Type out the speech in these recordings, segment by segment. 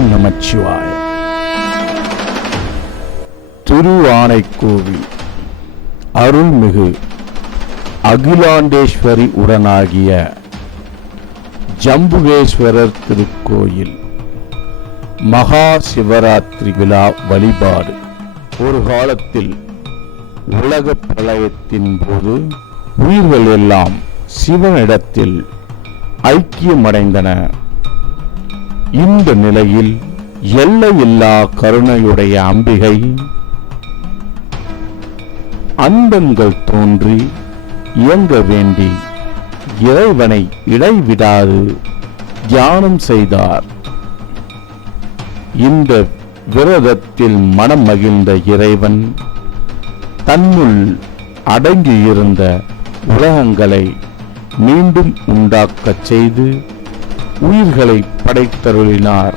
ஓம் நமச்சிவாய. திருஆனைக்கோவில் அருள்மிகு அகிலாண்டேஸ்வரி உடனாகிய ஜம்புகேஸ்வரர் திருக்கோயில் மகா சிவராத்திரி விழா வழிபாடு. ஒரு காலத்தில் உலக பிரளயத்தின் போது உயிர்கள் எல்லாம் சிவனிடத்தில் ஐக்கியமடைந்தன. இந்த நிலையில் எல்லையில்லா கருணையுடைய அம்பிகை அண்டங்கள் தோன்றி இயங்க வேண்டி இறைவனை இடைவிடாது தியானம் செய்தார். இந்த விரதத்தில் மனம் மகிழ்ந்த இறைவன் தன்னுள் அடங்கியிருந்த உலகங்களை மீண்டும் உண்டாக்கச் செய்து உயிர்களை படைத்தருளினார்.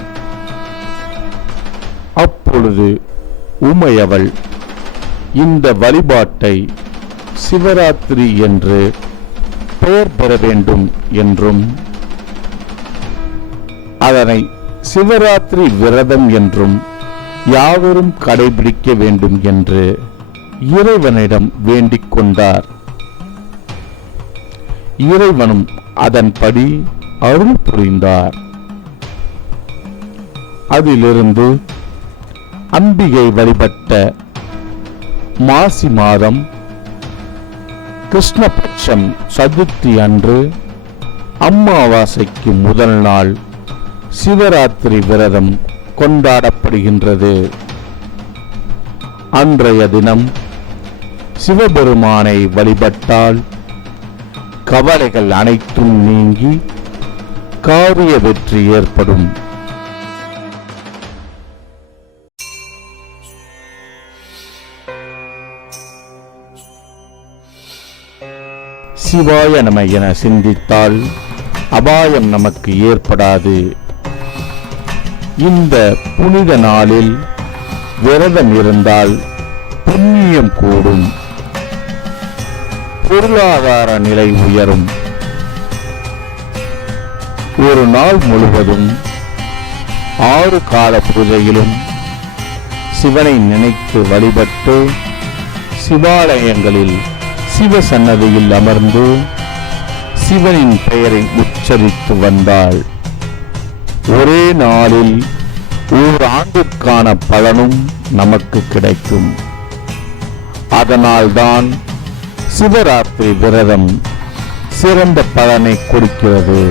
அப்பொழுது உமையவள் இந்த வழிபாட்டை சிவராத்திரி என்று பெயர் பெற வேண்டும் என்றும் அதனை சிவராத்திரி விரதம் என்றும் யாவரும் கடைபிடிக்க வேண்டும் என்று இறைவனிடம் வேண்டிக் கொண்டார். இறைவனும் அதன்படி அருள் புரிந்தார். அதிலிருந்து அம்பிகை வழிபட்ட மாசி மாதம் கிருஷ்ணபட்சம் சதுர்த்தி அன்று அமாவாசைக்கு முதல் நாள் சிவராத்திரி விரதம் கொண்டாடப்படுகின்றது. அன்றைய தினம் சிவபெருமானை வழிபட்டால் கவலைகள் அனைத்தும் நீங்கி காரிய வெற்றி ஏற்படும். சிவாய நம என சிந்தித்தால் அபாயம் நமக்கு ஏற்படாது. இந்த புனித நாளில் விரதம் இருந்தால் புண்ணியம் கூடும், பொருளாதார நிலை உயரும். ஒரு நாள் முழுவதும் 6 கால பூஜையிலும் சிவனை நினைத்து வழிபட்டு சிவாலயங்களில் சிவ சன்னதியில் அமர்ந்து சிவனின் பெயரை உச்சரித்து வந்தாள் ஒரே நாளில் ஓராண்டிற்கான பலனும் நமக்கு கிடைக்கும். அதனால்தான் சிவராத்திரி விரதம் சிறந்த பலனை கொடுக்கிறது.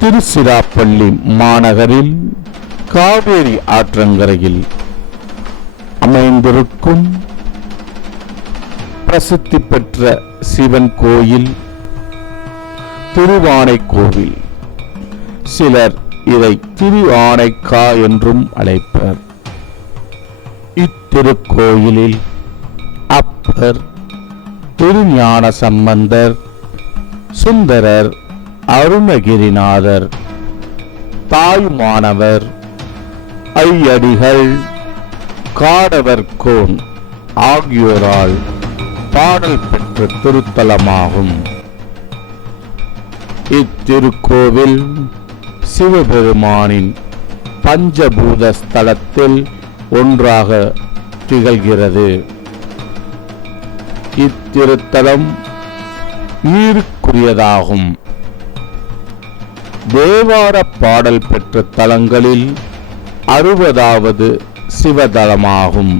திருச்சிராப்பள்ளி மாநகரில் காவேரி ஆற்றங்கரையில் அமைந்திருக்கும் பிரசித்தி பெற்ற சிவன் கோயில் திருவானைக்கோவில். சிலர் இதை திரு ஆனைக்கா என்றும் அழைப்பர். இத்திருக்கோயிலில் அப்பர், திருஞான சம்பந்தர், சுந்தரர், அருணகிரிநாதர், தாயுமானவர், ஐயடிகள், காடவர்கோன் ஆகியோரால் பாடல் பெற்ற திருத்தலமாகும். இத்திருக்கோவில் சிவபெருமானின் பஞ்சபூத ஸ்தலத்தில் ஒன்றாக திகழ்கிறது. இத்திருத்தலம் ஈர்க்குரியதாகும். தேவார பாடல் பெற்ற தலங்களில் 60வது சிவதலமாகும்.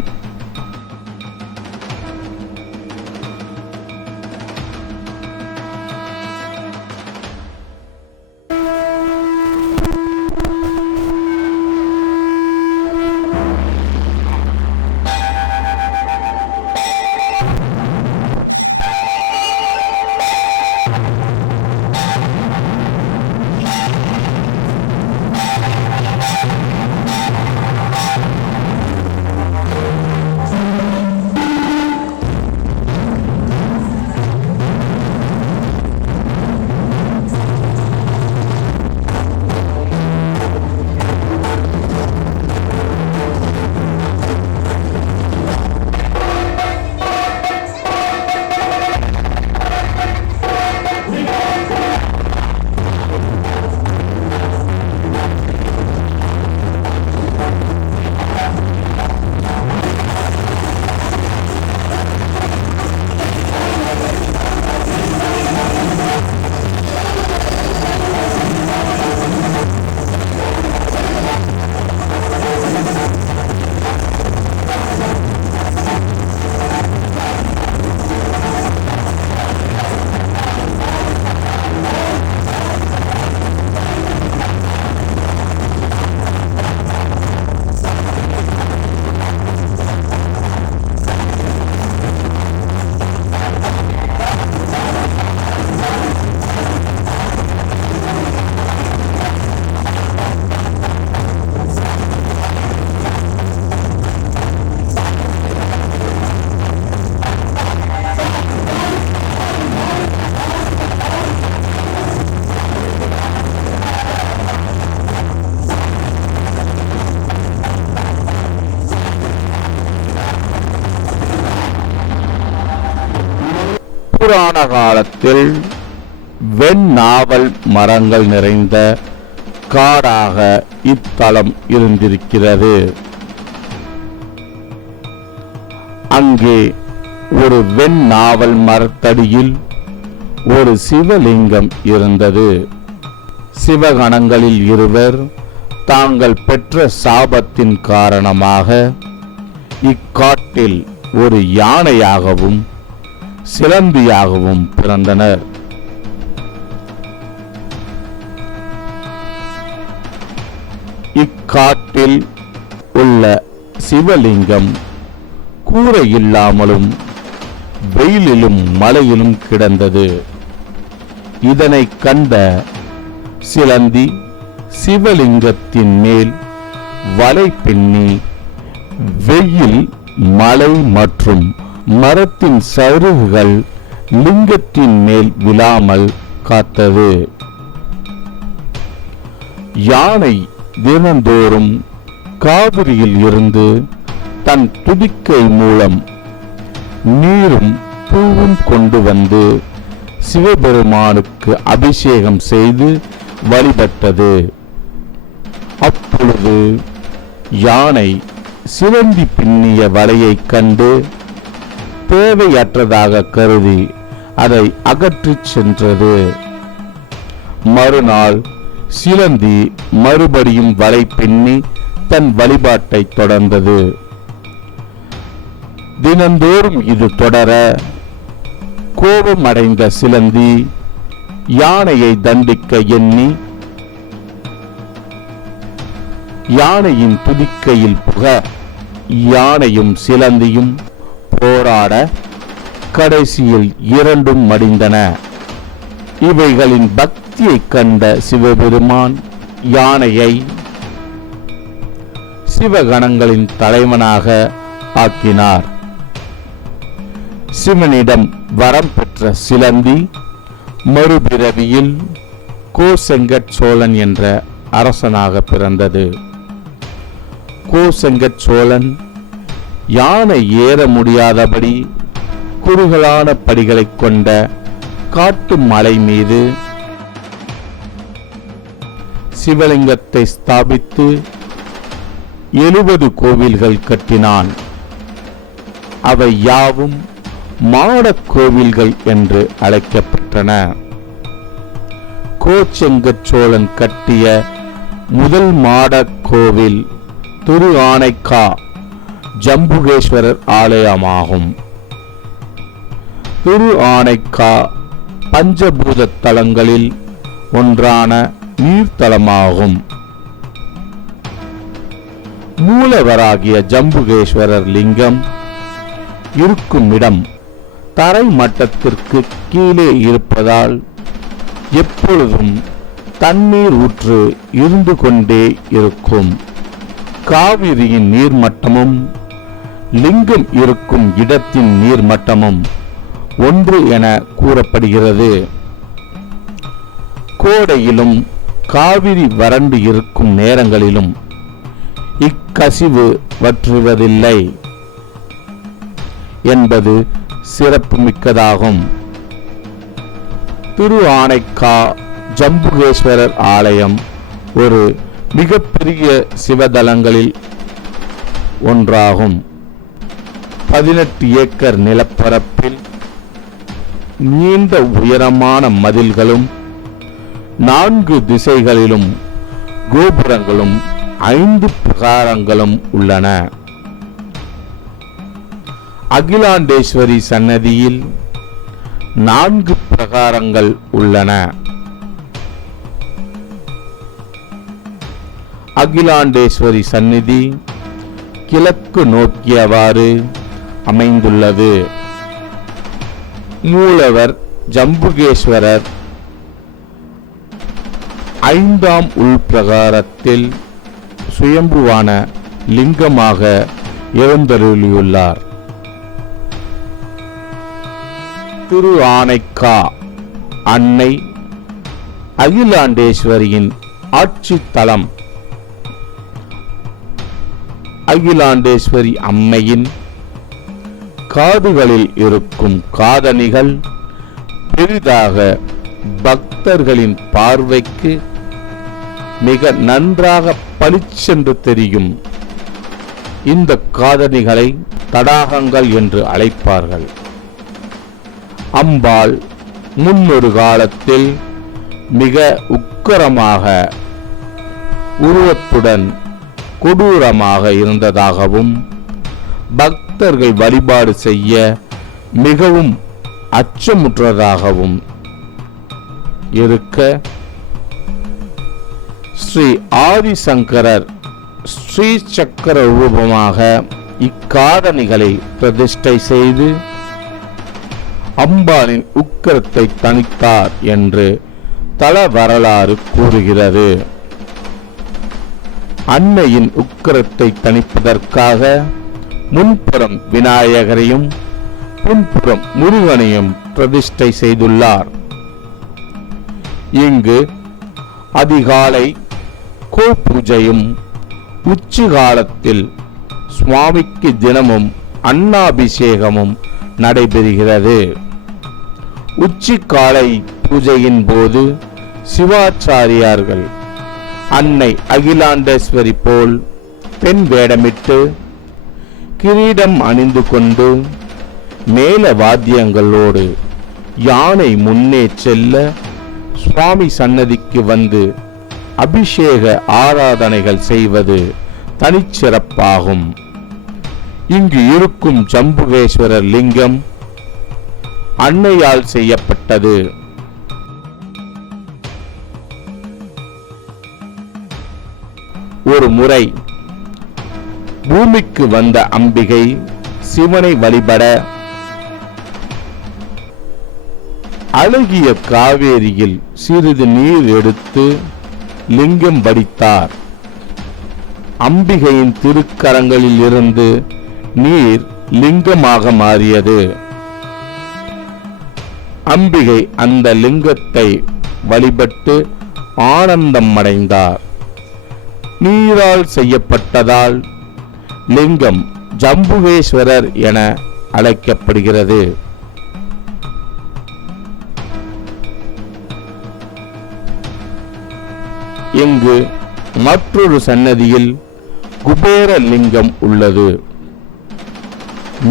புராண காலத்தில் வெண்ணாவல் மரங்கள் நிறைந்த காடாக இத்தலம் இருந்திருக்கிறது. அங்கே ஒரு வெண்ணாவல் மரத்தடியில் ஒரு சிவலிங்கம் இருந்தது. சிவகணங்களில் இருவர் தாங்கள் பெற்ற சாபத்தின் காரணமாக இக்காட்டில் ஒரு யானையாகவும் சிலந்தியாகவும் பிறந்தனர். இக்காட்டில் உள்ள சிவலிங்கம் கூரை இல்லாமலும் வெயிலிலும் மழையிலும் கிடந்தது. இதனை கண்ட சிலந்தி சிவலிங்கத்தின் மேல் வலை பின்னி வெயில், மழை மற்றும் மரத்தின் சருகுகள் லிங்கத்தின் மேல் விழாமல் காத்தது. யானை தினந்தோறும் காவிரியில் இருந்து தன் துதிக்கை மூலம் நீரும் பூவும் கொண்டு வந்து சிவபெருமானுக்கு அபிஷேகம் செய்து வழிபட்டது. அப்பொழுது யானை சிலந்தி பின்னிய வலையை கண்டு தேவையற்றதாக கருதி அதை அகற்றிச் சென்றது. மறுநாள் சிலந்தி மறுபடியும் வலை பின்னி தன் வழிபாட்டை தொடர்ந்தது. தினந்தோறும் இது தொடர கோபமடைந்த சிலந்தி யானையை தண்டிக்க எண்ணி யானையின் துதிக்கையில் புக யானையும் சிலந்தியும் போராட கடைசியில் இரண்டும் மடிந்தன. இவைகளின் பக்தியை கண்ட சிவபெருமான் யானையை சிவகணங்களின் தலைவனாக ஆக்கினார். சிவனிடம் வரம் பெற்ற சிலந்தி மறுபிறவியில் கோசெங்கட் சோழன் என்ற அரசனாக பிறந்தது. கோசெங்கட் சோழன் யானை ஏற முடியாதபடி குறுகலான படிகளை கொண்ட காட்டு மலை மீது சிவலிங்கத்தை ஸ்தாபித்து 70 கோவில்கள் கட்டினான். அவை யாவும் மாடக் கோவில்கள் என்று அழைக்கப்பட்டன. கோசெங்கட் சோழன் கட்டிய முதல் மாடக் கோவில் திரு ஆனைக்கா ஜம்புகேஸ்வரர் ஆலயமாகும். திரு ஆனைக்கா பஞ்சபூத தலங்களில் ஒன்றான நீர்த்தலமாகும். மூலவராகிய ஜம்புகேஸ்வரர் லிங்கம் இருக்கும் இடம் தரை மட்டத்திற்கு கீழே இருப்பதால் எப்பொழுதும் தண்ணீர் ஊற்று இருந்து கொண்டே இருக்கும். காவிரியின் நீர்மட்டமும் லிங்கம் இருக்கும் இடத்தின் நீர்மட்டமும் ஒன்று என கூறப்படுகிறது. கோடையிலும் காவிரி வறண்டு இருக்கும் நேரங்களிலும் இக்கசிவு வற்றுவதில்லை என்பது சிறப்புமிக்கதாகும். திரு ஆனைக்கா ஜம்புகேஸ்வரர் ஆலயம் ஒரு மிகப்பெரிய சிவதலங்களில் ஒன்றாகும். 18 ஏக்கர் நிலப்பரப்பில் நீண்ட உயரமான மதில்களும் 4 திசைகளிலும் கோபுரங்களும் 5 பிரகாரங்களும் உள்ளன. அகிலாண்டேஸ்வரி சன்னதியில் 4 பிரகாரங்கள் உள்ளன. அகிலாண்டேஸ்வரி சந்நிதி கிழக்கு நோக்கியவாறு அமைந்துள்ளது. மூலவர் ஜம்புகேஸ்வரர் 5ஆம் உள்பிரகாரத்தில் சுயம்புவான லிங்கமாக எழுந்தருளியுள்ளார். திரு ஆனைக்கா அன்னை அகிலாண்டேஸ்வரியின் ஆட்சி தலம். அகிலாண்டேஸ்வரி அம்மையின் காதுகளில் இருக்கும் காதணிகள் பெரிதாக பக்தர்களின் பார்வைக்கு மிக நன்றாக பளிச்சென்று தெரியும். இந்த காதணிகளை தடாகங்கள் என்று அழைப்பார்கள். அம்பாள் முன்னொரு காலத்தில் மிக உக்கிரமாக உருவத்துடன் கொடூரமாக இருந்ததாகவும் பக்தர்கள் வழிபாடு செய்ய மிகவும் அச்சமுற்றதாகவும் இருக்க ஸ்ரீ ஆதிசங்கரர் ஸ்ரீ சக்கர ரூபமாக இக்காதணிகளை பிரதிஷ்டை செய்து அம்பாளின் உக்கிரத்தை தணித்தார் என்று தல வரலாறு கூறுகிறது. அன்னையின் உக்கிரத்தை தணிப்பதற்காக முன்புறம் விநாயகரையும் பின்புறம் முருகனையும் பிரதிஷ்டை செய்துள்ளார். இங்கு அதிகாலை கோபூஜையும் உச்சி காலத்தில் சுவாமிக்கு தினமும் அன்னாபிஷேகமும் நடைபெறுகிறது. உச்சி காலை பூஜையின் போது சிவாச்சாரியார்கள் அன்னை அகிலாண்டேஸ்வரி போல் பெண் வேடமிட்டு கிரீடம் அணிந்து கொண்டு மேல வாத்தியங்களோடு யானை முன்னே செல்ல சுவாமி சன்னதிக்கு வந்து அபிஷேக ஆராதனைகள் செய்வது தனிச்சிறப்பாகும். இங்கு இருக்கும் ஜம்புகேஸ்வரர் லிங்கம் அன்னையால் செய்யப்பட்டது. ஒரு முறை பூமிக்கு வந்த அம்பிகை சிவனை வழிபட அழகிய காவேரியில் சிறிது நீர் எடுத்து லிங்கம் வடித்தார். அம்பிகையின் திருக்கரங்களில் இருந்து நீர் லிங்கமாக மாறியது. அம்பிகை அந்த லிங்கத்தை வழிபட்டு ஆனந்தம் அடைந்தார். நீரால் செய்யப்பட்டதால் லிங்கம் ஜம்புகேஸ்வரர் என அழைக்கப்படுகிறது. இங்கு மற்றொரு சன்னதியில் குபேர லிங்கம் உள்ளது.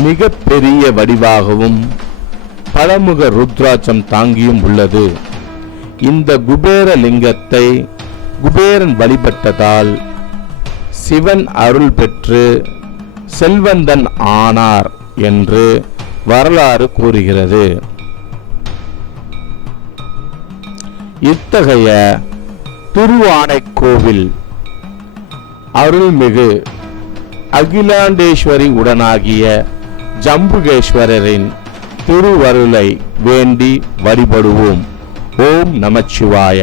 மிக பெரிய வடிவாகவும் பலமுக ருத்ராட்சம் தாங்கியும் உள்ளது. இந்த குபேர லிங்கத்தை குபேரன் வழிபட்டதால் சிவன் அருள் பெற்று செல்வந்தன் ஆனார் என்று வரலாறு கூறுகிறது. இத்தகைய திருவானைக்கோவில் அருள்மிகு அகிலாண்டேஸ்வரி உடனாகிய ஜம்புகேஸ்வரரின் திருவருளை வேண்டி வழிபடுவோம். ஓம் நமச்சிவாய.